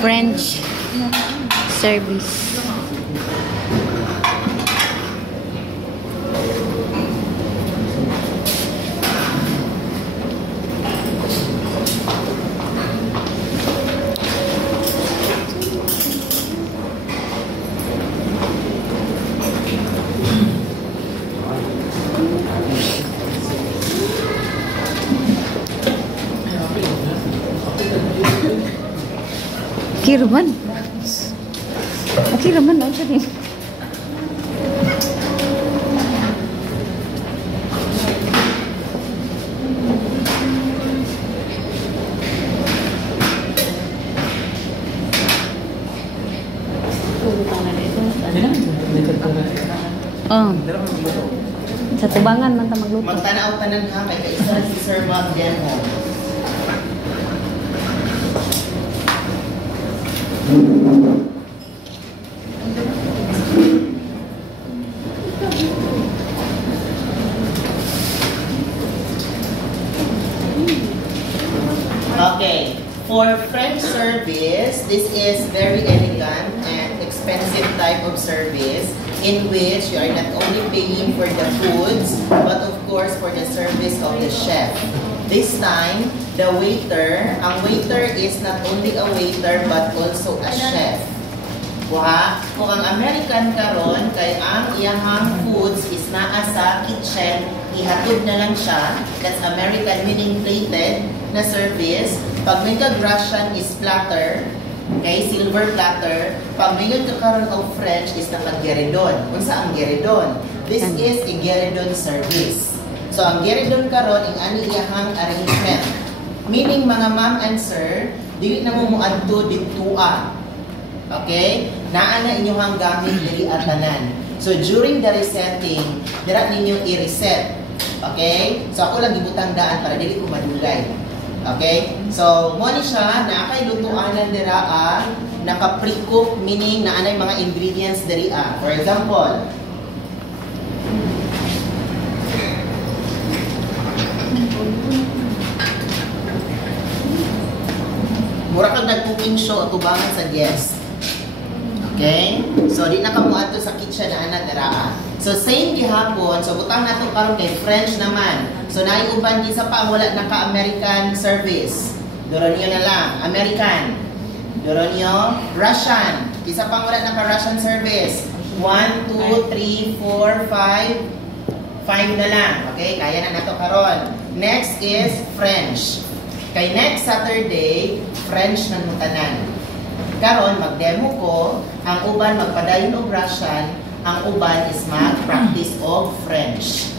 French service. Okay raman. Okay raman lang siya din. Oh. Sa tubangan man ta magluto. Magtanaw tanan ha kay kaisa si Sir Bob Demo. Okay, for French service, this is very elegant and expensive type of service in which you are not only paying for the foods, but of course for the service of the chef. This time, the waiter, ang waiter is not only a waiter but also a chef. Wa, kung ang American karon kay ang iyahang foods is naa sa kitchen, ihatod na lang siya. That's American, meaning plated na service. Pag may Russian is platter, okay, silver platter. Pag may karon of French is naka-geredon. Kung saan ang geredon? This is a geredon service. So ang geredon karon ing ani iyahang arrangement. Meaning mga ma'am and sir, dili na mo muadto didtua. Okay? Naa na inyong gamit diri atanan. So during the resetting, dira ninyo i-reset. Okay? So ako lang gibutang daan para dili ko madulay. Okay? So mo ni siya na kay lutuanan dira naka-pre-cook, meaning na anay mga ingredients diri. For example, mura kang nag-cooking show at tubangan sa guest. Okay? So, di na kamo ato sa kitchen na anak dara. So, same gihapon. So, butang nato karon kay French naman. So, naiuban isa pa wala naka-American service. Doron niyo na lang. American. Doron niyo. Russian. Isa pa wala naka-Russian service. 1, 2, 3, 4, 5. 5 na lang. Okay? Kaya na nato karon. Next is French. Kay next Saturday, French na mutanan. Karon mag-demo ko, ang uban magpadayon og Russian, ang uban is mag-practice og French.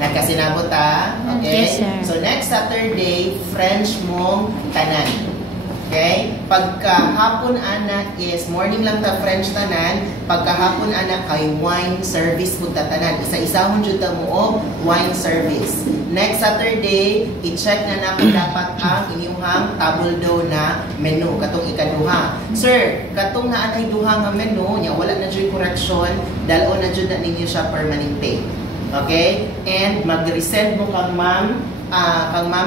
Nagkasinabot ta? Okay? Yes, sir. So next Saturday, French mong tanan. Okay? Pagkahapon anak is morning lang ta French tanan, pagkahapon anak kay wine service pud ta tanan. Isa-isahon jud ta mo og wine service. Next Saturday, i-check na kung dapat ang inyong table do na menu katong ikaduha. Sir, katong naa nay duha nga menu, nya wala na jud correction, dalo na jud na ninyo siya permanente. Okay? And mag-resend mo kang Ma'am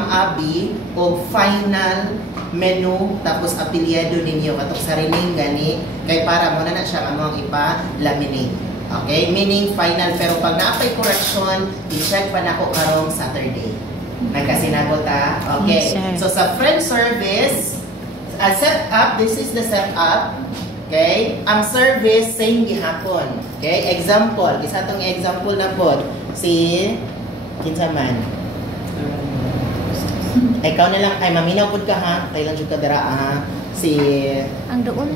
Abby og final menu tapos apelyado ninyo katong sariling gani kay para mo na siya among ipa-laminate. Okay? Meaning final, pero pag naapay correction, i-check pa na ko karong Saturday. Nagkasinagot ta? Okay. Yes, so sa French service, setup, this is the setup. Okay? Ang service, same gihapon. Okay? Example. Isa itong example na po. Si kinsa man. Ikaw na lang, ay maminaw po ka ha. Kailan jud ka dira si Ang doon.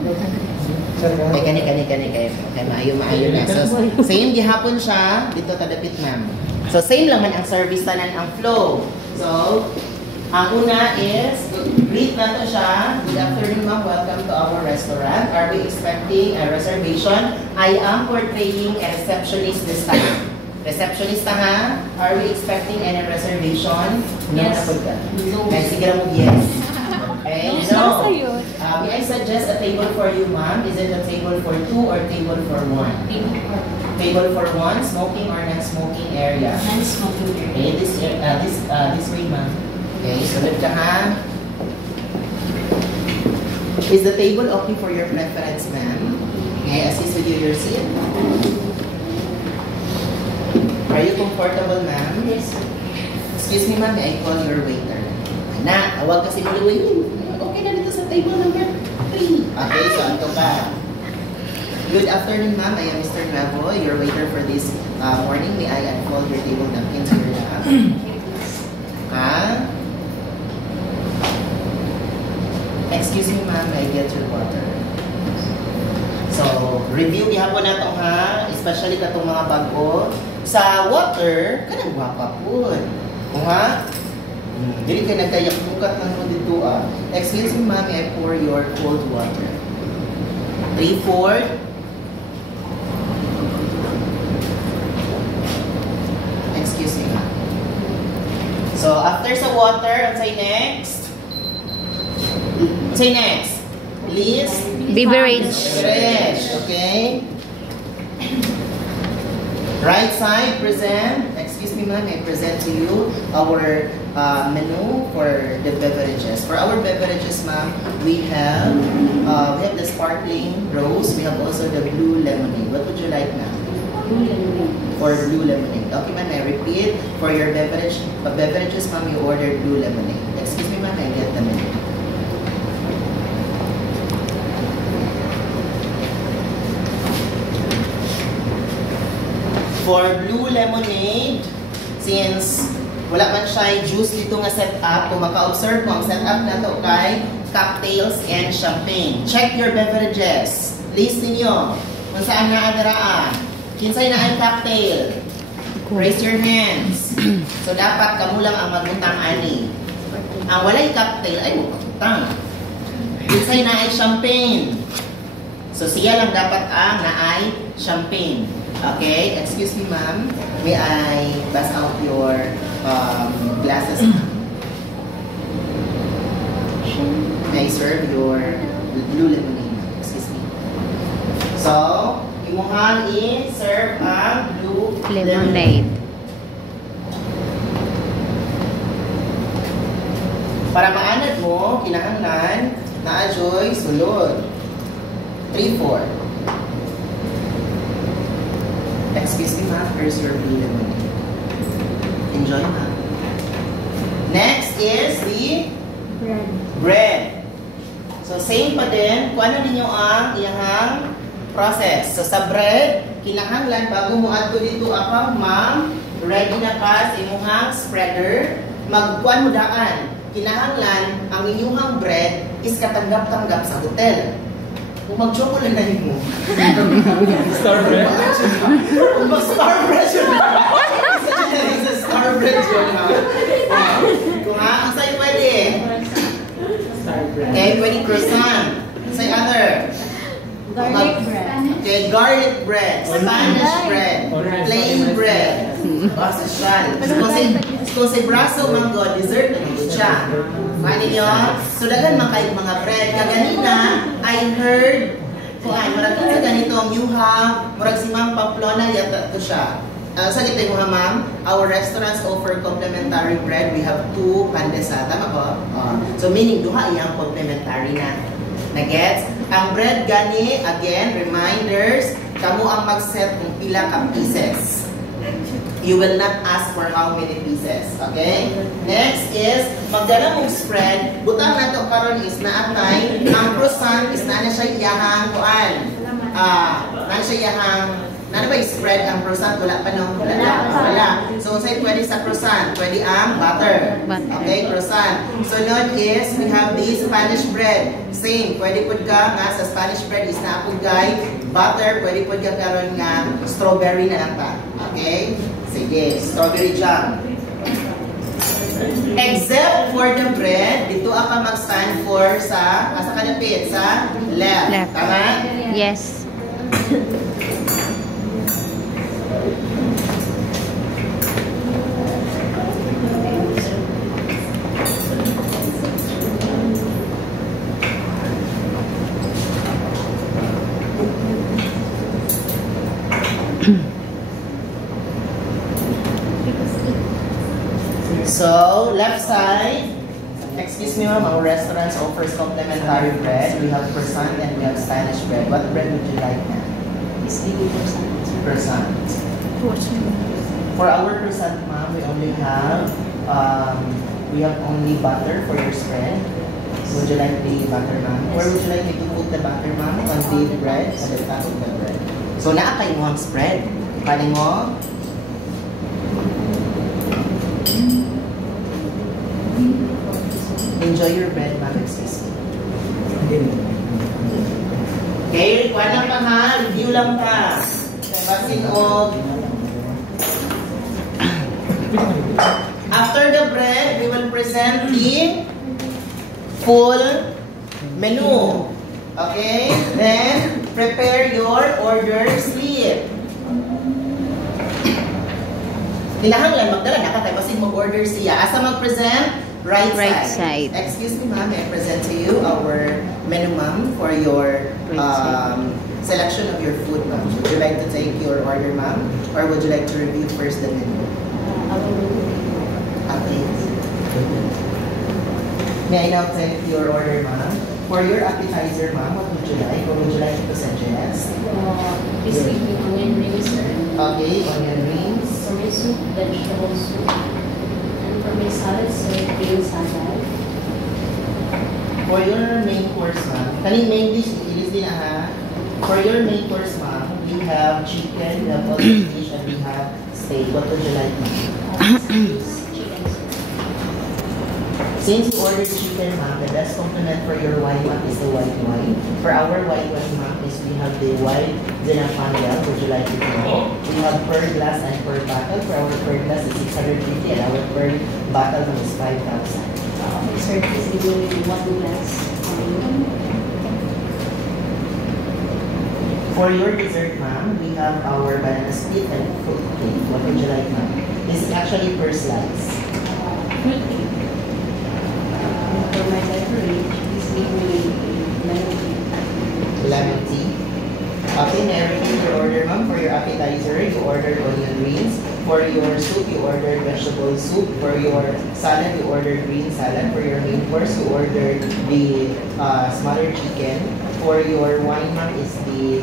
ay kani kay maayo na. So same gihapon siya dito tadapit ma'am. So same lang man ang service tanan ang flow. So ang una is greet nato siya. Good afternoon ma'am, welcome to our restaurant. Are we expecting a reservation? I am portraying a receptionist this time. Receptionista ha? Are we expecting any reservation? Yes. No. Ay, sige mo yes. Okay? No. May I suggest a table for you, ma'am? Is it a table for 2 or table for 1? Table for 1, smoking or non-smoking area? Non-smoking area. Okay, this way, ma'am. Okay, sunod ka ha. Is the table okay for your preference, ma'am? May I assist with you your seat? Are you comfortable, ma'am? Yes, sir. Excuse me, ma'am, may I call your waiter? Na, awag kasi mo luwayin. Okay na dito sa table number 3. Okay, so ito ka. Good afternoon, ma'am. I am Mr. Nuevo, your waiter for this morning. May I unfold your table napkins here na? Ha? Excuse me, ma'am, may I get your water? So, review gihapon nato ha, especially katong mga bago. Sa water, kanang wapa po. Ha? Dili ka nagkayak bukat ng mo dito ah. Excuse me, ma'am, may I pour your cold water? 3/4. Excuse me, ma'am. So, after sa water, say next. Say next. Please. Beverage. Fresh, okay? Right side, present. Excuse me, ma'am, I present to you our menu for the beverages. For our beverages, ma'am, we have the sparkling rose. We have also the blue lemonade. What would you like, ma'am? For blue lemonade. Okay, ma'am, I repeat. For your beverages, ma'am, you ordered blue lemonade. Excuse me, ma'am, I get the menu. For blue lemonade, since wala man siya juice dito nga setup, kung maka-observe mo, ang setup na to kay cocktails and champagne. Check your beverages. List ninyo kung saan naadaraan. Kinsay na ang cocktail? Raise your hands. So dapat kamo lang ang magutang ani. Ang walay cocktail ay magutang. Kinsay na ay champagne. So siya lang dapat ang naay champagne. Okay, excuse me, ma'am. May I pass out your glasses? May I serve your blue lemonade? Excuse me. So, imuhang i-serve ang blue lemonade. Para maanad mo, kinahanglan na ajoy sulod. 3/4. Excuse me, ma'am. Here's your blue lemonade. Enjoy, ma'am. Next is the bread. So, same pa din. Kung ano ninyo ang iyahang process. So, sa bread, kinahanglan bago mo ato dito akang ma'am, ready na ka sa imuhang spreader. Magkuan mo daan. Kinahanglan, ang inyong bread is katanggap-tanggap sa hotel. Kung mag-chocolate na mo. Star bread? Kung mag-star bread yun. Isa star bread yun. Kung ang sa'yo pwede. Star bread. Okay, pwede croissant. Say other. Garlic bread. Okay, garlic bread. Spanish bread. Plain bread. Basta siya. Kung si braso mango, dessert na ito siya. Mani nyo? So, dagan makayong mga bread. Kaganina, I heard, marag sa ganitong you have, marag si Ma'am Pamplona, yata ito siya. Sa gitay mo ha, ma'am, our restaurants offer complimentary bread. We have 2 pandesa. Tama ko? So, meaning, duha iyang complimentary na. Nagets? Ang bread gani, again, reminders, kamo ang mag-set kung pila ka pieces. You will not ask for how many pieces. Okay? Next is, magdala mong spread. Butang na ito karon is naatay. Ang croissant is na siya iyahang kuan. Na siya iyahang, na ba spread ang croissant? Wala pa nung, wala. So, say pwede sa croissant. Pwede ang butter. Okay, croissant. So, nun is, we have this Spanish bread. Same. Pwede po ka nga sa Spanish bread is na po guy. Butter, pwede po ka karon nga strawberry na lang pa. Okay? Sige, strawberry jam. Except for the bread, dito ka mag-stand for sa, asa ka na pit? Sa left. Tama? Yes. So, left side. excuse me ma'am, our restaurants offers complimentary bread. We have croissant and we have Spanish bread. What bread would you like ma'am? Is baby Croissant. For our croissant ma'am, we only have only butter for your spread. Would you like the butter ma'am? Where would you like me to put the butter ma'am? On the bread, on the top of the bread. So naa kayo mo ang spread. Kanin mo. Enjoy your bread ma'am, excuse me. Okay, kuha lang pa ha, review lang pa. Basin o. After the bread, we will present the full menu. Okay? Then, prepare your order slip. Kinahanglan magdala na ka kay basin mag-order siya. Asa mag-present? Right side. Excuse me ma'am, I present to you our menu ma'am for your selection of your food ma'am. Would you like to take your order ma'am? Or would you like to review first the menu? Okay. May I now take your order ma'am? For your appetizer ma'am, what would you like? What would you like to suggest? Crispy onion rings, sir. Okay, onion rings. For my soup, vegetable soup. And for my salad, sir, green salad. For your main course ma'am, kaning main dish, ilis din ha. For your main course ma'am, we have chicken, we have other fish, and we have steak. What would you like ma'am? Chicken, sir. Since you ordered chicken ma'am, the best compliment for your wine ma'am is the white wine. For our white wine ma'am is we have the white Zinafandel. Would you like it to know? We have per glass and per bottle. For our per glass is 650 and our per bottle is 5,000. Sir, please give me 1 glass. For your dessert ma'am, we have our banana split and fruit cake. What would you like ma'am? This is actually per slice. Fruit cake. For my beverage, please give me lemon tea. Lemon tea. Okay, na everything you order ma'am. For your appetizer, you ordered onion rings. For your soup, you ordered vegetable soup. For your salad, you ordered green salad. For your main course, you ordered the smothered chicken. For your wine ma'am is the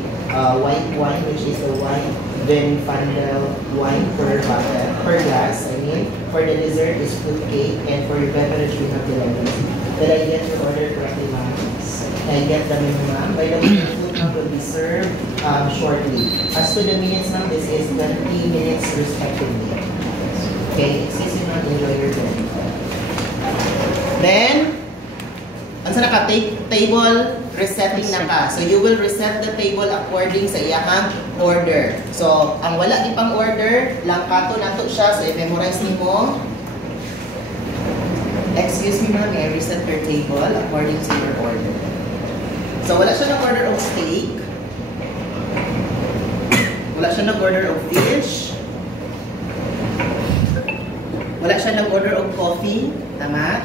white wine, which is the white Zinfandel wine per bottle, per glass. I mean, for the dessert is fruit cake, and for your beverage, we have the lemon tea. Did I get your order correctly ma'am? I get the menu ma'am. By the way, the food ma'am will be served shortly. As to the minutes ma'am, this is 20 minutes respectively. Okay, excuse me ma'am, enjoy your day. Then, ang sana ka, table resetting na ka. So, you will reset the table according sa iyang order. So, ang wala di pang order, lang kato nato siya. So, i-memorize mo. Excuse me ma'am, may I reset your table according to your order. So, wala siya nag-order of steak. Wala siya nag-order of fish. Wala siya nag-order of coffee. Tama?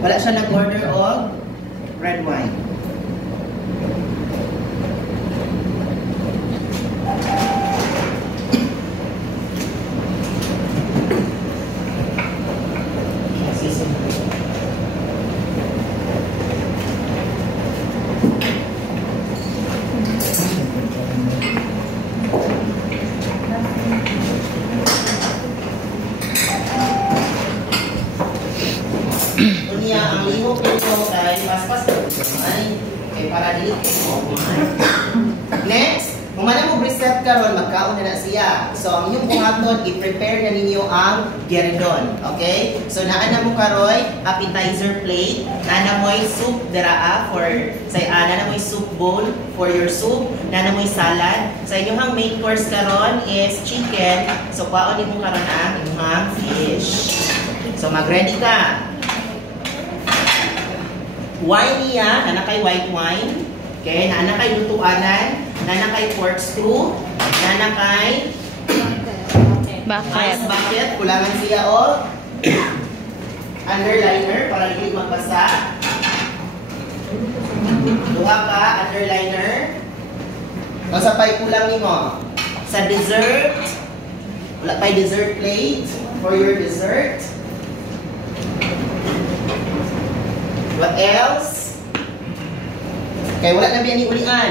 Wala siya nag-order of red wine. Ang limo ko kay paspas ay para dili ko. Next, kung ano mo reset karon magkaon na siya. So ang inyong buhaton i-prepare na ninyo ang geridon, okay? So naa na mo karoy appetizer plate, naa na mo'y soup diraa for say na mo'y soup bowl for your soup, naa na mo'y salad. Sa inyong main course karon is chicken. So kwaon nimo karon ang inyong fish. So mag-ready ka. Wine niya, nanakay white wine. Okay, nanakay lutuanan, nanakay corkscrew, nanakay ice bucket, kulangan siya o underliner para hindi magbasa. Duha ka underliner. O sa pay kulang nimo. Sa dessert, wala pay dessert plate for your dessert. What else? Kaya wala na biyan ni ulian.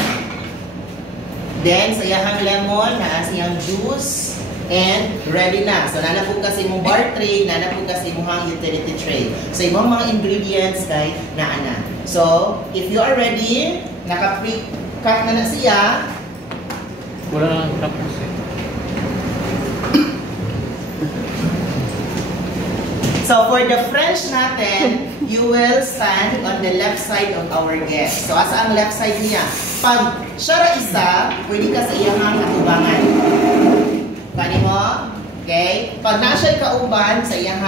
Then, sa iyahang lemon, na siyang juice, and ready na. So, nanapog kasi mong bar tray, nanapog kasi mong utility tray. So, ibang mga ingredients kay naana. So, if you are ready, naka-pre-cut na siya. Wala lang tapos eh. So, for the French natin, you will stand on the left side of our guest. So, asa ang left side niya? Pag siya ra isa, pwede ka sa iyang katubangan. Kani mo? Okay? Pag na siya'y kauban, sa iyang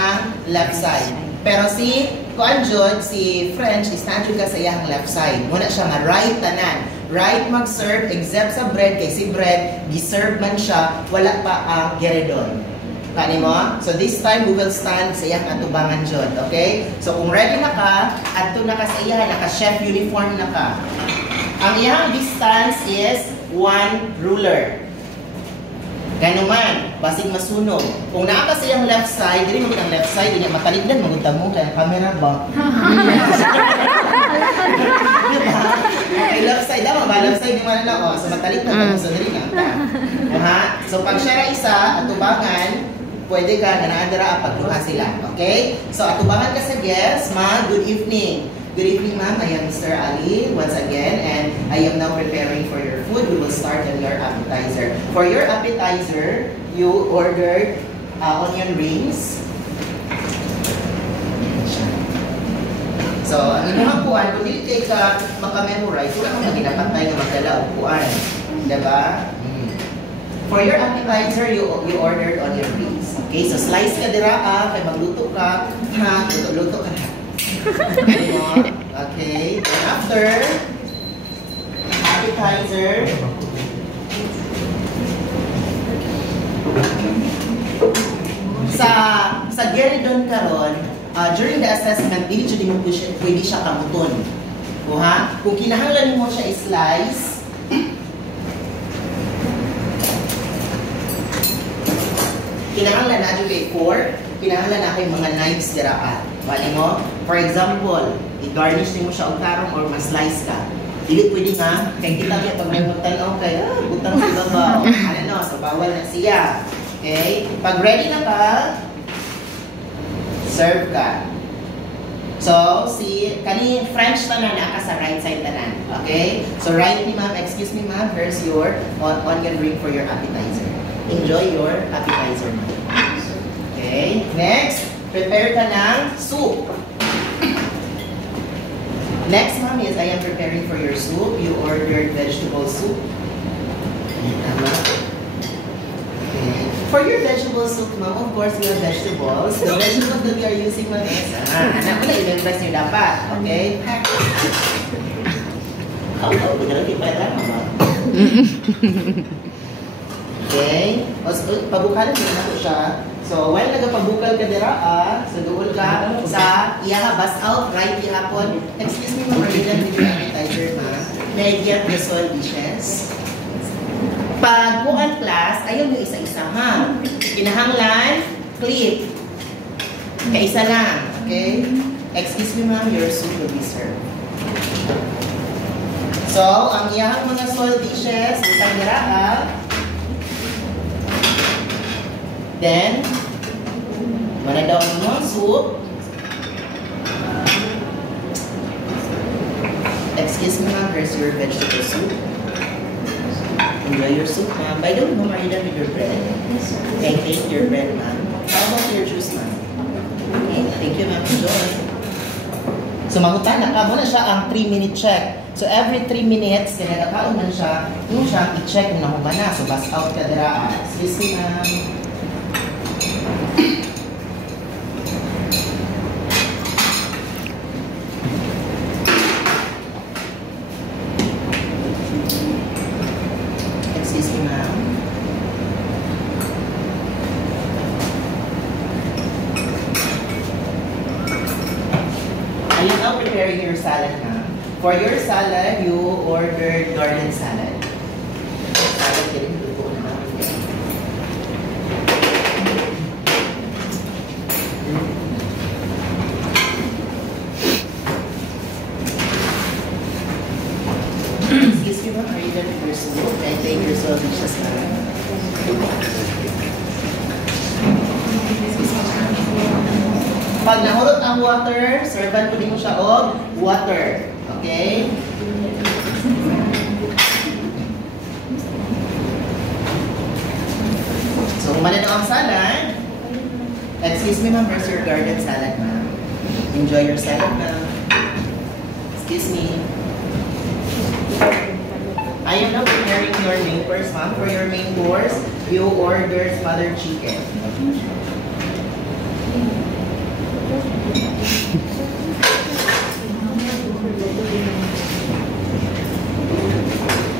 left side. Pero si Kuanjod, si French, stand ka sa iyang left side. Muna siya nga right tanan. Right mag-serve, except sa bread, kay si bread, giserve man siya, wala pa ang geredon. Kani mo? So this time, we will stand sa iyang atubangan dyan. Okay? So kung ready na ka, ato na ka sa iya, naka-chef uniform na ka. Ang iyang distance is 1 ruler. Gano'n man, basig masunog. Kung naa ka sa iyang left side, dili mo ang left side, dili mataligdan, magunta mo, kaya camera ba? Diba? Okay, left side, tama ba? Left side, di man na ako. So mataligdan ka mo, so dili na. So pag siya ra isa, atubangan, pwede ka na naandara pagluha sila. Okay? So, atubangan ka sa guest, ma'am. Good evening. Good evening, ma'am. I am Mr. Ali once again, and I am now preparing for your food. We will start on your appetizer. For your appetizer, you ordered onion rings. So, ang inyong upuan, kung hindi kayo ka makamemorize, wala kang maginapat tayo na magdala upuan. Diba? For your appetizer, you ordered onion rings. Okay, so slice ka dira, kay magluto ka, luto ka na. Okay, then after appetizer, sa geredon karon, during the assessment, dili siya pwede siya kamuton. Kung kinahanglan mo siya i-slice, kinahanglan na dyan kay fork, kinahanglan na kay mga knives dira. Bali mo, for example, i-garnish mo siya og tarong or ma-slice ka. Dili pwede nga, kay kita kaya pag may magtanaw kay, butang sa baba, so bawal na siya. Okay? Pag ready na ka, serve ka. So, kani French tanan, naka sa right side tanan. Okay? So, right ni ma'am, excuse me ma'am, here's your onion ring for your appetizer. Enjoy your appetizer. Okay, next, prepare ka ng soup. Next, ma'am, is I am preparing for your soup. You ordered vegetable soup. Tama. Okay. For your vegetable soup, ma'am, of course, we have vegetables. The vegetables that we are using, ma'am, is, anak, wala i-impress nyo dapat. Okay? How ba talaga ipala, ma'am? Okay? Pabukalan mo na ito siya. So, while nagapabukal ka dira, so doon ka sa iyaha, bus out, right ihapon. Excuse me, ma'am, ready with your appetizer, ma'am. May I get the soil dishes? Pag bukan class, ayaw nyo isa-isa, ha? Kinahanglan, clip. Kaisa lang, okay? Excuse me, ma'am, your soup will be served. So, ang iyahang mga soil dishes, isang dira, then, manadaw mo soup. Excuse me, ma'am, here's your vegetable soup. Enjoy your soup, ma'am. By the way, ma'am, are you done with your bread? Yes, sir. Thank you, your bread, ma'am. How about your juice, ma'am? Okay, thank you, ma'am. Enjoy. So, mangutan na ka. Muna siya ang 3-minute check. So, every 3 minutes, kaya nagkakaon man siya, yung siya i-check kung nahuba na. So, bus out ka dira. Excuse me, ma'am. Excuse me, ma'am. I am now preparing your salad, ma'am. For your salad, you ordered garden salad. Salad, kidding, luto na namin. Excuse me, ma'am, are you done with your soup? Can I take your soup dishes na? Pag nahulot ang water, servan ko din mo siya og water. Okay? So, manalo ang salad. Excuse me, ma'am, where's your garden salad, ma'am? Enjoy your salad, ma'am. Excuse me. I am now preparing your main course, ma'am. For your main course, you ordered smothered chicken.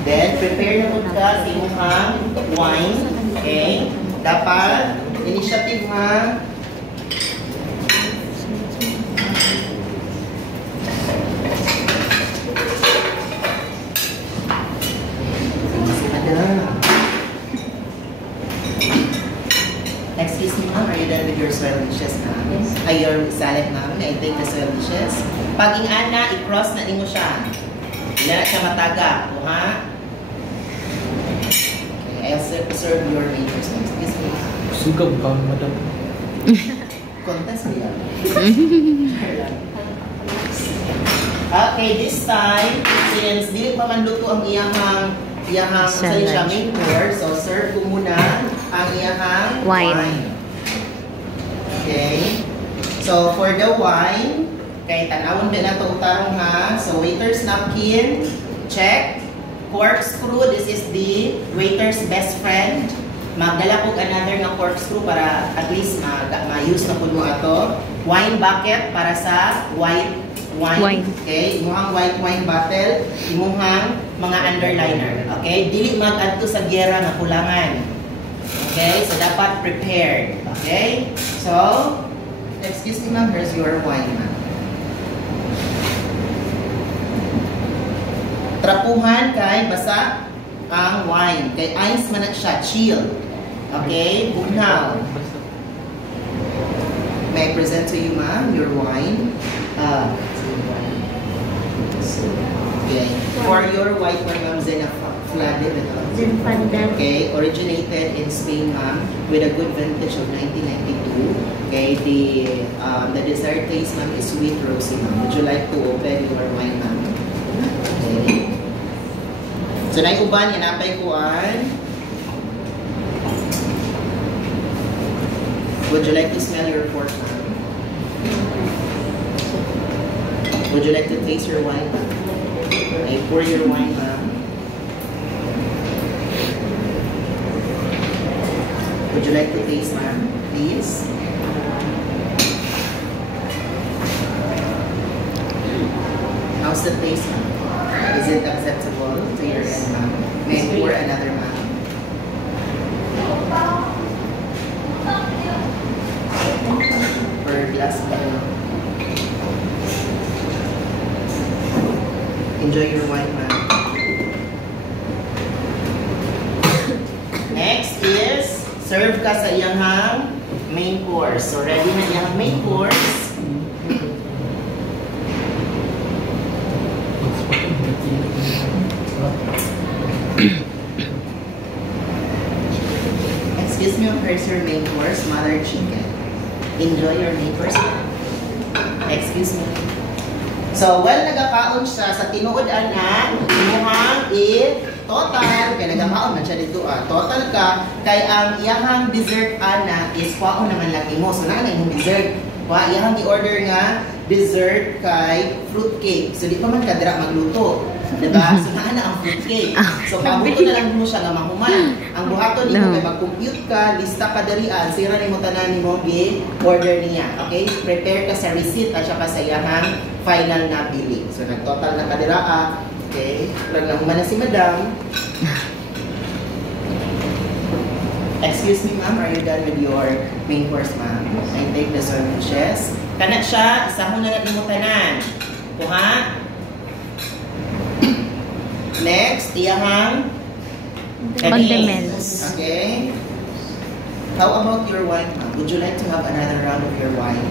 Then, prepare na po ka sa imuhang wine. Okay? Dapat, initiative ha. Excuse me, ma'am. Are you done with your soil dishes, ma'am? Yes. Ay, your salad, ma'am. May I take the soil dishes? Pag ingana, i-cross na nimo siya. Hindi na siya mataga. Ha? Okay, I'll serve your main course, ma'am. Excuse me. Sugab ka, madam. Contest niya. Okay, this time, since dili pa man luto ang iyahang sa siya main course, so serve ko muna ang iyahang Wine. Okay. So for the wine, kay tanawon din na ito utarong ha. So waiter's napkin, check. Corkscrew, this is the waiter's best friend. Magdala ko another nga corkscrew para at least ma-use na po mo ato. Wine bucket para sa white wine. Okay, imuhang white wine bottle, imuhang mga underliner. Okay, dili mag-adto sa gera na kulangan. Okay, so dapat prepared. Okay, so excuse me, ma'am, here's your wine, ma'am. Trapuhan kay basa ang wine. Kay ice man na siya, chill. Okay, bunaw. May I present to you, ma'am, your wine. Okay. For your white wine, ma'am, Zenfandel. Okay, originated in Spain, ma'am, with a good vintage of 1992. Okay, the dessert taste, ma'am, is sweet rosy, ma'am. Would you like to open your wine, ma'am? Okay. So, naiuban, inapay kuan. Would you like to smell your pork, ma'am? Would you like to taste your wine, ma'am? Okay, pour your wine, ma'am. Would you like to taste, ma'am? Please. How's the taste, ma'am? Is it acceptable to your end, ma'am? May I pour another, ma'am? Per glass, ma'am. Enjoy your wine, ma'am. Next is serve ka sa iyang main course. So ready na iyang main course. Excuse me, here's your main course, smothered chicken. Enjoy your main course. Excuse me. So, well, nagakaon siya sa tinuod ana, imuhang total, kaya nagakaon man siya dito total ka, kay ang iyahang dessert ana is kwaon naman laki mo. So, na yung dessert. Iyahang i-order nga dessert kay fruitcake. So, di pa man kadira magluto. Diba? So, na ang fruitcake. So, pabuto na lang mo siya nga mahuman. Ang buhaton ni mo, kay mag-compute ka, lista ka darian, sira ni mo tanan ni mo, order niya. Okay? Prepare ka sa receipt at saka sa iyahang final na billing. So, nag-total na kadira. Okay? Parang nahuman na si madam. Excuse me, ma'am, are you done with your main course, ma'am? I take the sandwiches. Kana siya, isahon na natin mo tanan. Kuha? Next, iyahang condiments. Okay. How about your wine, ma'am? Would you like to have another round of your wine?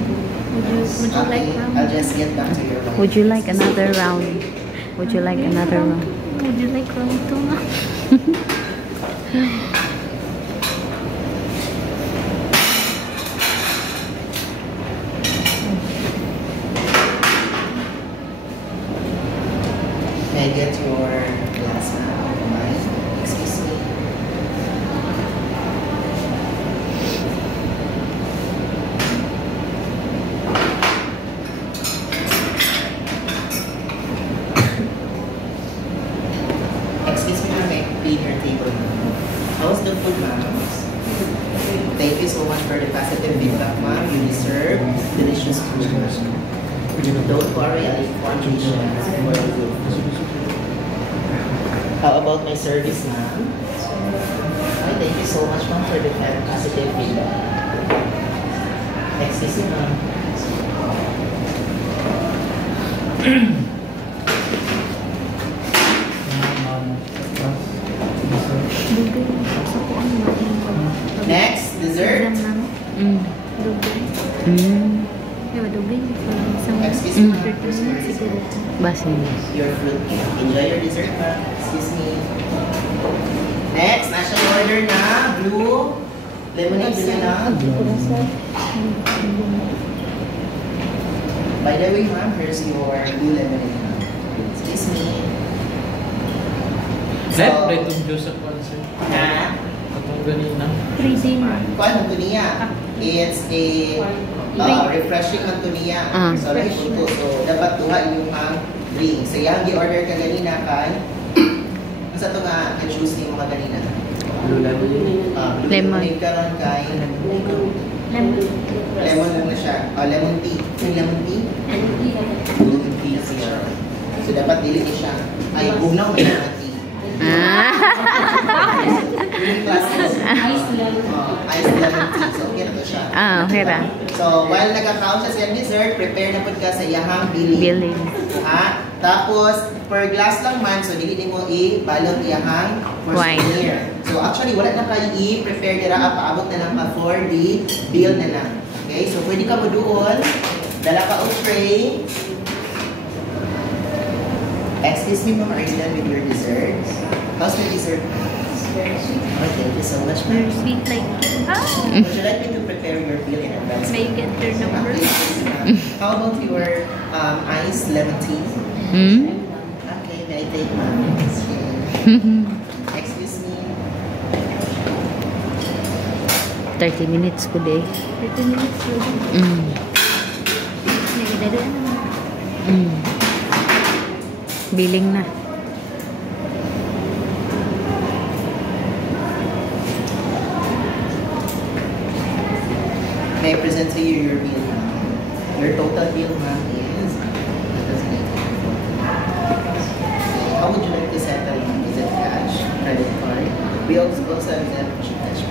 Would you like I'll just get back to your wine. Would you like another round? Would you like another round? would you like ito, ma'am? May I get your glass now? Mine? Excuse me. Excuse me, ma'am. May I clean your table now? How's the food, ma'am? Thank you so much for the positive feedback, ma'am. You deserve delicious food. Don't worry, I'll inform you. How about my service, ma'am? Hi, thank you so much, ma'am, for the positive feedback. Excuse me, ma'am. Dugay. Sa kuan mo. Next, dessert. Dugay. Diba, dugay. Excuse me, ma'am. 30 minutes siguro. Basin. Your fruit cake. Enjoy your dessert, ma'am. Excuse me. Next, nasa order na blue lemonade na. By the way, ma'am, here's your blue lemonade. Excuse me. Let itong juice sa concert. Ha? Itong ganina. 3D na. Kuan mo to niya. It's a refreshing man to niya. So, right, so dapat tuha yung drink. So, yung gi-order ka ganina kay sa ito nga na-choose niyo mga ganina. Blue lemonade. Blue Lemon. lemonade karon kay lemon lang na siya. Lemon tea. Yung lemon tea? Lemon tea siya. So, dapat dili ni siya. Ay, bunaw may lemon tea. Yung classic. Ice lemon tea. So, okay na to siya. Okay ra. So, while nag-account siya sa dessert, prepare na po ka sa iyahang billing. Billing. Ha? Tapos, per glass lang man, so dili mo i-balot iyahang for Wine. souvenir. So, actually, wala na kayo i-prepare nila, paabot na lang pa for the bill na lang. Okay? So, pwede ka mo doon, dala ka o tray. Excuse me, ma'am, are you done with your desserts? How's the dessert? Oh, thank you so much, Very ma'am. sweet like Would you like me to prepare your bill in advance? May I get your number? How about your iced lemon tea? Okay, may I take ma'am? Excuse me. 30 minutes ko day. 30 minutes ready. Nagdadaan naman. Billing na. May I present to you your bill, ma'am? Your total bill, ma'am, is... How would you like to settle, ma'am? Is it cash, credit card? We also have that cash.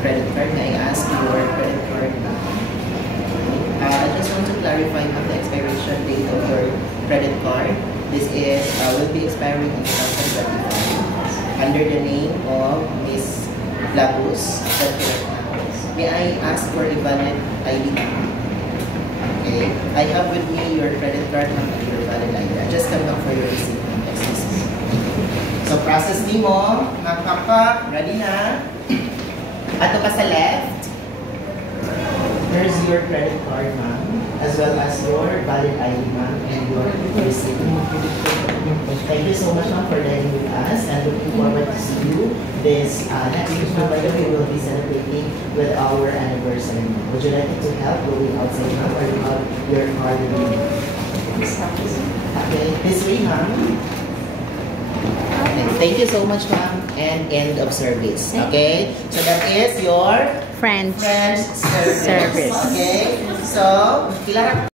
Credit card, may I ask your credit card, ma'am? I just want to clarify, ma'am, the expiration date of your credit card. This is, will be expiring in 2025 under the name of Miss Labus. May I ask for a valid ID? Okay. I have with me your credit card and your valid ID. I just come back for your receipt. Excuse me. So, process ni mo. Makaka. Ready na? Ato ka sa left. Here's your credit card, ma'am. As well as your valid ID, ma'am. And your receipt. Thank you so much, ma'am, for dining with us. And looking forward to see you this next week. By the way, we will be celebrating with our anniversary. Would you like it to help going outside, ma'am, or you have your card with you? Okay, this way, ma'am. Okay, thank you so much, ma'am, and end of service. Okay, so that is your French French service. service. Okay, so kailangan